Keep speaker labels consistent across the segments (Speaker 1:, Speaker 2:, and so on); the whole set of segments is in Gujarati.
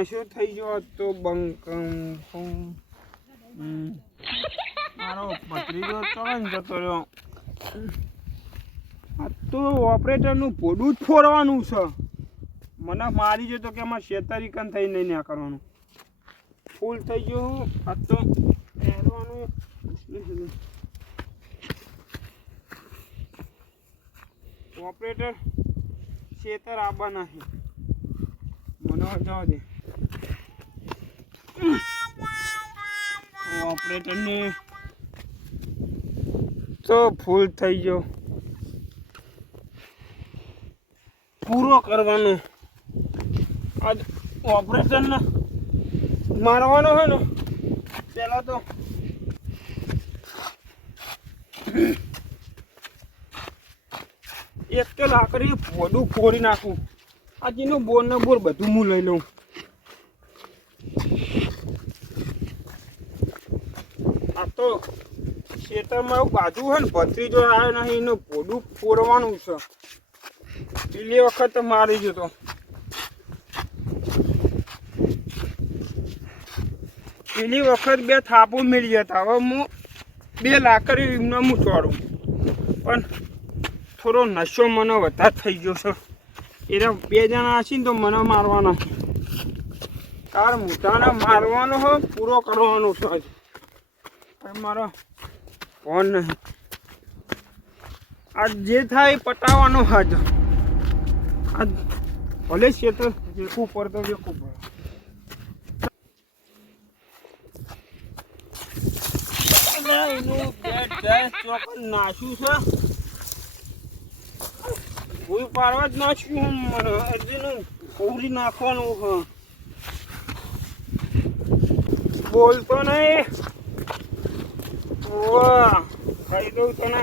Speaker 1: નશો થઈ ગયો તો બંકમ મારો ભત્રીજો ચોકન જતો રહ્યો. આ તો ઓપરેટરનું પોડું જ ફોરવાનું છે. મને મારી ગયો તો કે એમાં શેતરીકન થઈ નહીં ના કરવાનું. ફૂલ થઈ ગયું આ તો પહેરવાનું. ઓપરેટર શેતર આબા નહીં. મને જવા દે. ઓપરેટરને તો ફૂલ થઈ ગયો. પૂરો કરવાનો. આજ ઓપરેશનને મારવાનો હોય ને પહેલાં તો એક તો લાકડી ફોડું ફોડી નાખું. આજનું બોર ને બોર બધું હું લઈ લઉં. આ તો ખેતરમાં એવું બાજુ હોય ને ભત્રીજો આવ્યો નહીં એનું પોડું ફોરવાનું છે. પેલી વખત મારી જતો પેલી વખત બે થાપો મેળી જતા હવે હું બે લાકડી એમને હું છોડું પણ થોડો નશો મને વધારે થઈ ગયો છે. એટલે બે જણા હશે ને તો મને મારવાનો તાર મોટાને મારવાનો હોય, પૂરો કરવાનો છે. મારો ફોન. નહીં આ જે થાય પટાવવાનો હાજ આ ભલે ક્ષેત્ર જેખું પડતો જેખું પડે. છે. ભૂઈ પાડવા જ નાખ્યું મને ફોડી નાખવાનું હ બોલતો નહીં. વાહ ખાઈ દઉં તને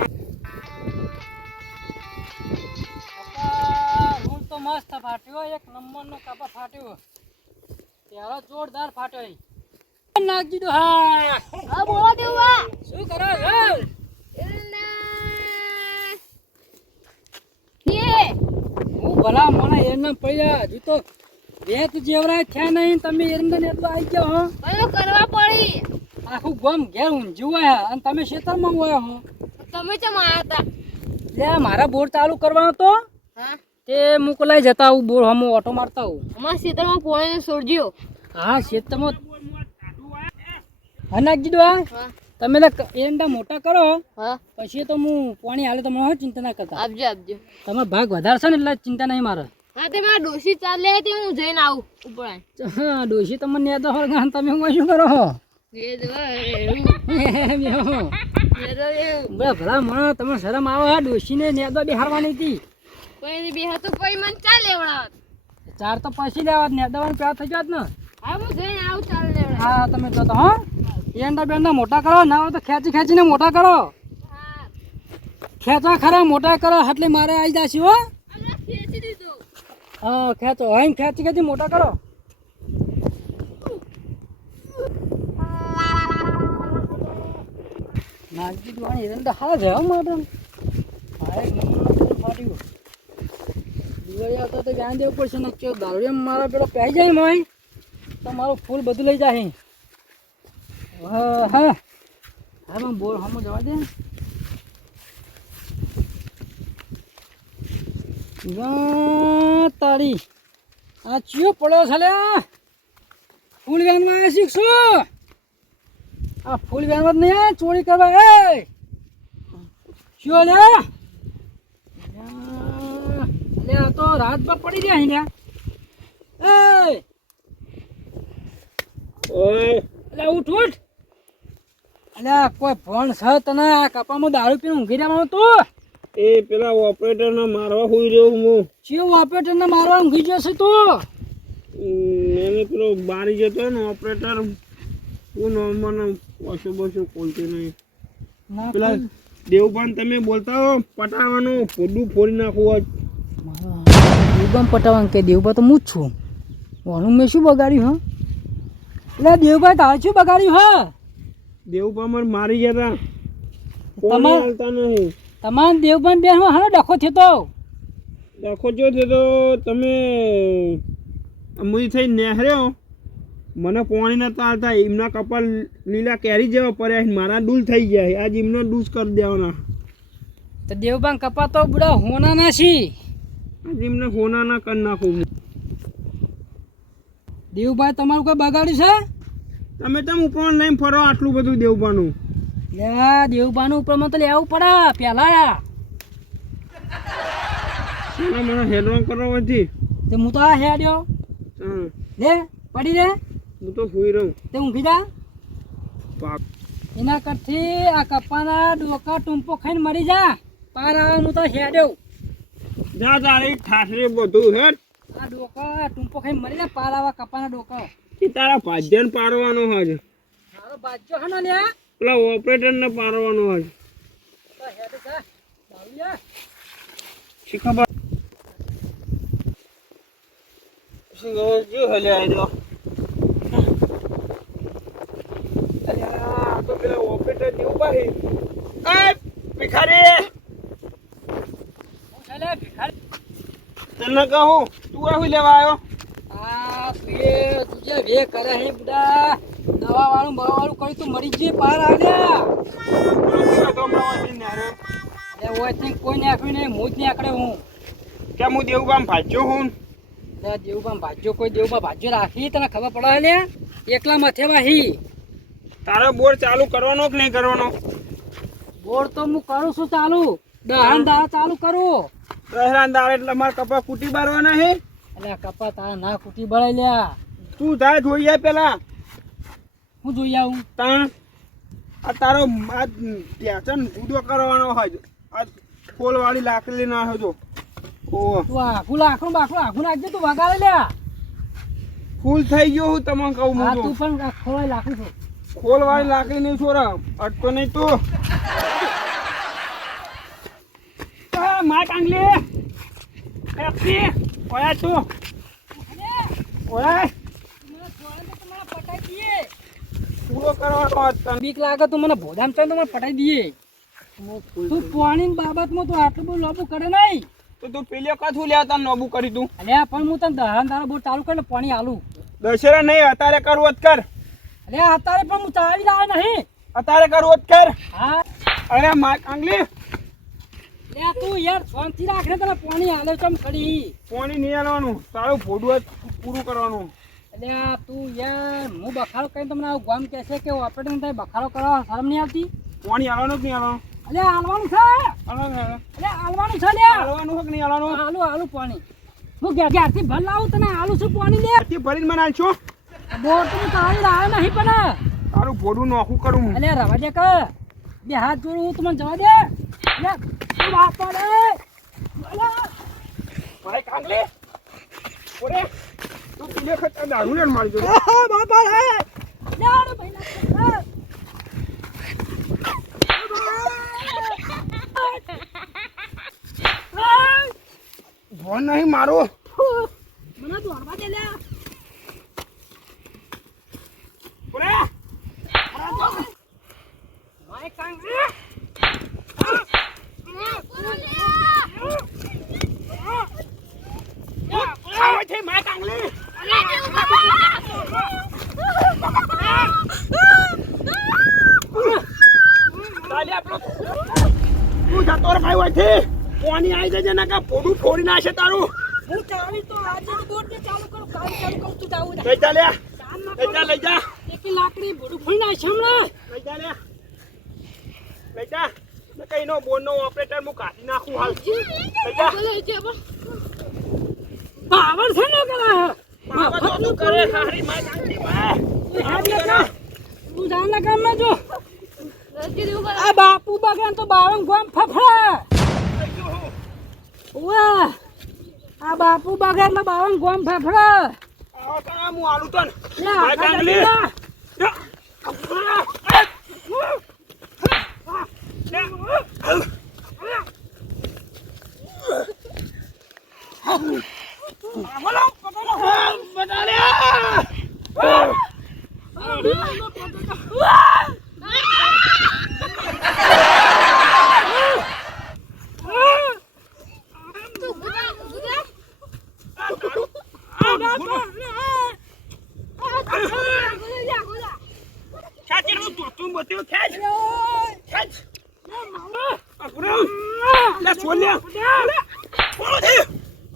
Speaker 2: રૂમ તો મસ્ત ફાટ્યો એક નંબરનો કાપા ફાટ્યો. ત્યારે જોરદાર ફાટ્યો ઈ. નાખજી હા.
Speaker 3: હા બોલો દેવા
Speaker 2: શું કરો છો? હું ભલા મને એમને પડ્યા હજુ તો વેત જેવરા થયા નહીં તમે એમને એટલું આવી ગયા હો.
Speaker 3: કરવા પડી.
Speaker 2: આખું ગમ ઘેર ઊંઝ્યું હોય અને તમે ખેતરમાં હોય હો?
Speaker 3: તમે કેમ આયા હતા?
Speaker 2: લે મારા બોર ચાલુ કરવાનો તો તે મોકલાઈ જતા હું બોર હમ ઓટો મારતા હું
Speaker 3: અમારા ખેતરમાં પોણે સોરજીઓ
Speaker 2: હા ખેતરમાં હા નાખજી દો તમે એરંડા મોટા કરો.
Speaker 3: હા.
Speaker 2: પછી તો હું પાણી હાલે તો મને ચિંતા ના કરતા.
Speaker 3: આપજો આપજો.
Speaker 2: તમારો ભાગ વધારે ને એટલે ચિંતા નહીં મારે.
Speaker 3: હા તે મારા ડોશી ચાલે હતી હું જઈને આવું ઉપર
Speaker 2: હા ડોશી તમને યાદ હોય તમે હું શું કરો ભલા મને તમને શરમ આવે? હા ડોશીને બિહારવાની હતી.
Speaker 3: કોઈ બે હતું કોઈ મને ચાલ લેવડાવત.
Speaker 2: ચાર તો પછી લેવા નેદવાનું પ્યાર થઈ જાત ને.
Speaker 3: હા હું જઈને આવું ચાલ લેવડાવ
Speaker 2: હા તમે તો હો. એંડા બેંડા મોટા કરો ના હોય તો ખેંચી ખેંચીને મોટા કરો.
Speaker 3: હા.
Speaker 2: ખેંચવા ખરા મોટા કરો એટલે મારે આવી જશે હો.
Speaker 3: ખેંચી દીધું.
Speaker 2: હા ખેંચો હોય ખેંચી ખેંચી મોટા કરો. નાગજી પાણી એરંડા હા હા એક ફાટ્યું દિવાળી આવતા તો ધ્યાન દેવું પડશે ને કે એમ મારા પેલો પહેરી જાય ને તો મારું ફૂલ બધું લઈ જાય હા હા હા બોલ હમું જવા દે તાળી આ ચિયો પડ્યો છે. લે ફૂલ વેનમાં શીખશું આ ફૂલ વેનમાં જ નહીં ચોરી કરવા. એ! ચિયો લે લે આ તો રાત પર પડી રહ્યા અહીં એ!
Speaker 1: ઓય.
Speaker 2: ઉઠ ઉઠ. અલ્યા કોઈ ભણ છે તને? આ કપામાં દારૂ પીને ઊંઘી રહેવાનું તું.
Speaker 1: એ પેલા ઓપરેટરને મારવા હોઈ રહ્યો હું.
Speaker 2: ઓપરેટર ઓપરેટરને મારવા ઊંઘી જશે તું.
Speaker 1: ઉમ, એને પેલો બારી જતો ને ઓપરેટર હું મને ઓછું બસું બોલતું નહીં? પેલા દેવભાન તમે બોલતા હો પટાવાનું ફોડું ફોડી નાખવું આજ.
Speaker 2: દેવબામ પટાવાનું કે દેવભા તો હું જ છું. ઓનું મેં શું બગાડ્યું હા? એટલે દેવભા તારે શું બગાડ્યું હા?
Speaker 1: દેવભા મને મારી ગયા હતા
Speaker 2: તમાર-
Speaker 1: કોણ હાલતા નહીં?
Speaker 2: તમારા દેવબાન બેન હાલો ડખો થયો તો.
Speaker 1: તમે મુઈ થઈ નેહર્યો? મને પાણી નતા આવતા એમના કપાલ લીલા કેરી જેવા પડ્યા. મારા ડૂલ થઈ ગયા. આજ એમનો ડૂસ કરી દેવાના.
Speaker 2: તો દેવબાન કપા તો બુડા હોના ના છી.
Speaker 1: આજ એમને હોનાના કરી નાખું.
Speaker 2: દેવભાઈ તમારું કોઈ બગાડ્યું છે?
Speaker 1: તમે તમે ઉપર લઈને ફરો આટલું બધું દેવબાનું.
Speaker 2: લ્યા દેવબાનું ઉપરમાં તો લેવું પડે પેલા.
Speaker 1: મને હેડવાન કરવા નથી
Speaker 2: તે હું તો આ હેડ્યો. લે પડી રે
Speaker 1: હું તો સુઈ રહું.
Speaker 2: તે ઊંઘી જા.
Speaker 1: પાક.
Speaker 2: એના કરથી આ કપાના ડોકા ટૂંપો ખાઈને મરી જા. પાર આવે હું તો હેડ્યો
Speaker 1: જા તારી ઠાઠરે બધું હેડ.
Speaker 2: આ ડોકા ટૂંપો ખાઈને મરી જા પાર આવા કપાના ડોકા
Speaker 1: કે તારા ભાજ્યને પાડવાનો હજ.
Speaker 2: તારો ભાજ્યો હે ને લ્યા?
Speaker 1: પેલા ઓપરેટરને પાડવાનો હજ.
Speaker 2: હેડ જા. દારૂ
Speaker 1: શી ખબર શું ખબર હલ્યા એ તો અલ્યા, આ તો પેલા ઓપરેટર એ, ભિખારી તને કહું તું આવું લેવા આવ્યો?
Speaker 2: આ તુજે ભે કરે હે બુડા દવા વાળું બવા વાળું કરી તું મરી જઈ પાર આવ્યા એ તે કોઈ નાખ્યું નહીં હું જ નાખડે હું.
Speaker 1: કે હું દેવું ભાજ્યો હું?
Speaker 2: લે દેવબા ભાજ્યો કોઈ દેવબા ભાજ્યો રાખી તને ખબર પડે લે એકલા મથે વાહી
Speaker 1: તારો બોર ચાલુ કરવાનો કે નહીં કરવાનો?
Speaker 2: બોર તો હું કરું છું ચાલુ. દહન દા ચાલુ કરું.
Speaker 1: દસરા દાડે એટલે મારે કપા કૂટી બારવાના હે?
Speaker 2: એટલે કપા તારા ના કુટી બળાઈ લ્યા.
Speaker 1: તું થાય જોઈએ પેલા.
Speaker 2: હું જોઈ આવું.
Speaker 1: તાણ આ તારો આ પેચન જુદો કરવાનો હોય આ ફોલવાળી લાકડી ના હોય જો. ઓહો.
Speaker 2: તું આખું લાખું બાકડું આખું નાખજે તું વગાડે લ્યા.
Speaker 1: ફૂલ થઈ ગયો હું તમને કહું
Speaker 2: તું પણ ખોવાઈ લાખું છું.
Speaker 1: ફોલવાળી લાકડી નહીં છોરા અટકો નહીં તું. માં કાંગલી ઓયા તું. ઓયા. પૂરો કરવાનો હોત
Speaker 2: બીક લાગે તું મને ભોદામ ચાલ તો મને પટાઈ દઈએ. તું પાણી બાબતમાં તું આટલું બધું લોબુ કરે નહીં.
Speaker 1: તો તું પેલી વખત હું લેવા તને નોબુ કરી તું?
Speaker 2: અલ્યા પણ હું તને દહન તારા બોર ચાલુ કરીને પાણી આલું.
Speaker 1: દશેરા નહીં અત્યારે કરવું જ કર.
Speaker 2: અલ્યા અત્યારે પણ હું ચાવી રહ્યો નહીં.
Speaker 1: અત્યારે કરવું જ કર.
Speaker 2: હા.
Speaker 1: અરે માર કાંગલી
Speaker 2: લે તું યાર શાંતિ રાખ ને તને પાણી આલે ચમ ખડી.
Speaker 1: પાણી નહીં આલવાનું તારું ફોડું પૂરું કરવાનું.
Speaker 2: અલ્યા તું યાર હું બખાડો કરીને તમને આવું ગામ કહેશે કે ઓપરેટિંગ થાય બખાડો કરવા શરમ નહીં આવતી?
Speaker 1: પાણી આલવાનું જ નહીં આલવાનું
Speaker 2: અલ્યા હાલવાનું છે? અલ્યા હાલવાનું. છે લ્યા
Speaker 1: આલવાનું છે કે નહીં આલવાનું
Speaker 2: આલુ આલુ પાણી. હું ઘેર ઘેરથી ભર લાવું તને આલુ છું પાણી લે.
Speaker 1: ભરીને મને આલશો
Speaker 2: બોર તો હું તાળી લાવે નહીં પણ.
Speaker 1: તારું ભોડું નોખું કરું હું.
Speaker 2: અલ્યા રવા દે કે બે હાથ જોડું હું તમને જવા દે. અલ્યા તું પડે
Speaker 1: ભાઈ કાંગલી. ઓરે દારૂ મારી
Speaker 2: બાપા રે. અરે ભાઈ ના
Speaker 1: ફોન નહીં મારો.
Speaker 2: મને દોડવા દે લ્યા
Speaker 1: ઓરે
Speaker 2: માય કાંગ
Speaker 1: આવે છે માં કાંગલી ચાલે આપણો તું જતો રે ભાઈ ઓયથી પાણી આવી જજે ને ભોડું ફોડી નાખે તારું
Speaker 2: હું ચાવી તો આજે બોર ને ચાલુ કરું કામ ચાલુ કરું તું જાવું
Speaker 1: લઈ જા લે લઈ જા લઈ જા
Speaker 2: એકી લાકડી ભોડું ફોઈ નાખ હમણાં.
Speaker 1: લઈ જા લે. ને કઈ નો બોન નો ઓપરેટર હું કાઢી નાખું હાલ. જા
Speaker 2: પાવર છે ને કરા?
Speaker 1: બાબા તો તું કરે હારી માં કાંગલી ભાઈ.
Speaker 2: તું જાણના કામ ના જો? આ બાપુ બગાન તો બાવન ગોમ ફફડા વાહ આ બાપુ બગાન તો બાવન ગોમ ફફડા
Speaker 1: આવો કામ હું આલું તન.
Speaker 2: લે. આ બાપા, લે
Speaker 1: છોડ લે. લે. દે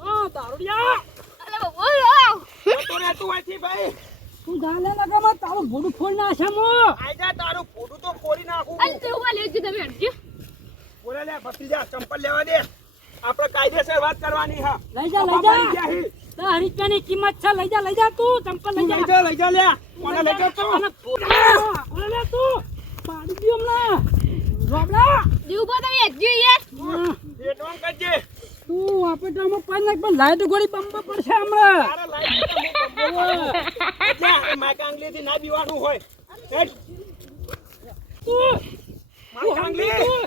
Speaker 2: આ દારૂડિયા
Speaker 3: અલે બોલો
Speaker 1: તો રે તું આથી ભાઈ.
Speaker 2: તું જાલે લગામાં તારું ભૂડું ફોડ નાખે મો.
Speaker 1: આજા તારું ફોટું તો ખોરી નાખું
Speaker 3: અલે તેવા લેજો તમે હટજો
Speaker 1: બોલે લે ભત્રીજા ચંપલ લેવા દે. આપણે કાયદેસર વાત કરવાની હા.
Speaker 2: લઈ જા લઈ જા.
Speaker 1: ગયા હી.
Speaker 2: કિંમત છે લઈ જા લઈ જા તું ચંપલ લઈ
Speaker 1: લઈ
Speaker 2: જા.
Speaker 1: જા લઈ જા લે. કોને લઈ જા તું
Speaker 2: ઓલે લે તું. પાડી દ્યો હમણાં રોબલા.
Speaker 3: દીવબો તમે યાર
Speaker 2: હા.
Speaker 1: કરજે.
Speaker 2: તું આપેટામાં પાડી નાખ પણ લાઈટ ગોળી બંબ પડશે હમણાં.
Speaker 1: તારા લાઈટ એટલે આ આંગલીથી ના બીવાનું હોય.
Speaker 2: તું
Speaker 1: માઈક આંગલી
Speaker 2: તું?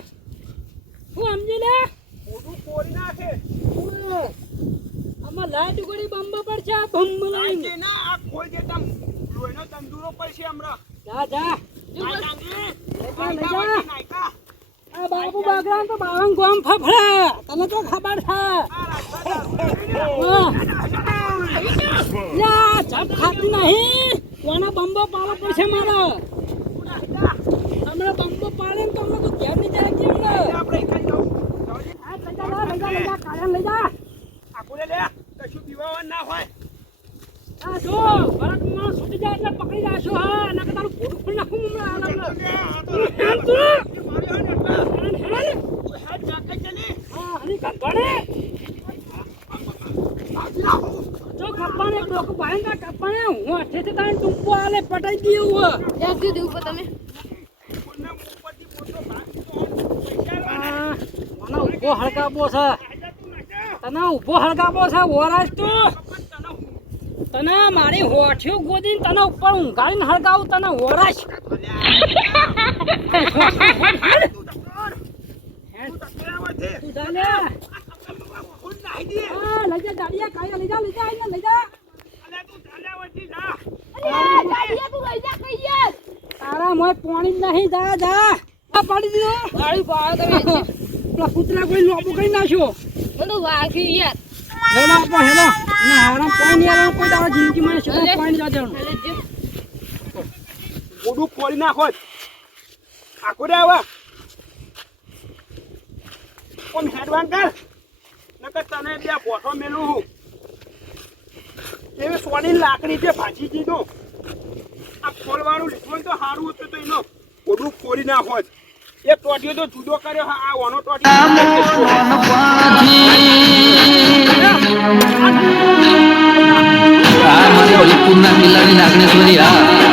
Speaker 2: હું સમજી લે?
Speaker 1: ફોટું ખોરી નાખે.
Speaker 2: આમાં લાઈટ ગોળી બંબ પડશે બંબ
Speaker 1: આંગલી ના. આ ખોલ દે તમ લોહીનો તંદુરો પડશે હમણાં.
Speaker 2: જા જા.
Speaker 1: માઈક આંગલી
Speaker 2: જા, જા.
Speaker 1: નાયકા.
Speaker 2: આ બાબુ બાગડા તો બાવન ગોમ ફફડા. તને તો ખબર છે.
Speaker 1: આ.
Speaker 2: યા જપ ખાતી નહીં. કોના બંબો પાડવો પડશે મારો? હમણાં બંબો પાડે તો હમણાં તો ઘેર નહીં જાય કેમ ને
Speaker 1: આપણે
Speaker 2: આ લઈ જા લઈ જા લઈ જા લઈ જા.
Speaker 1: આખું લે કશું પીવા ના હોય.
Speaker 2: આ જો ભરતમાં છૂટી જાય એટલે પકડી જાશો હા અને તારું ભોડું ખોલી નાખું હમણાં. હેડ તું. હેડ, હેડ. હા, હરી કાન ભણે. જો કપ્પાને ડોકું કપ્પાને હું તારી આલે પટાઈ હું.
Speaker 3: તમે
Speaker 2: મને ઊભો હળગાવો છે તને છે તું તને મારી હોઠિયું ગોદીને તને ઉપર ઊંઘાડીને હળગાવું તને વરાશ તું જા લે હા લઈ જા દાડિયા કાયા લઈ જા. લઈ જા આઈને લઈ જા
Speaker 3: અલે ગાડીએ તું લઈ જા કઈ યાર
Speaker 2: તારા મોય પાણી નહીં જા. જા આ પાડી દીધો
Speaker 3: ગાડી પાડો તમે.
Speaker 2: પેલા કૂતરા કોઈ લોબો કરી નાખ્યો
Speaker 3: બધું વાગ્યું યાર.
Speaker 2: હેલો આપો હેલો ના કોઈ જિંદગીમાં
Speaker 1: ખોલી નાખો. રે કોણ હેડવાન કર. નકર તને બે પોઠો મેલું હું. એવી સોની લાકડી છે ભાજી દીધો. આ ખોલવાનું લીધું તો સારું હતું તો એનો. ઓડું ખોલી નાખો જ એક ટોટીઓ તો જુદો કર્યો આ ઓનો ટોટીઓ
Speaker 4: આ મને ઓલી કિલ્લાની નાગનેશ્વરી હા.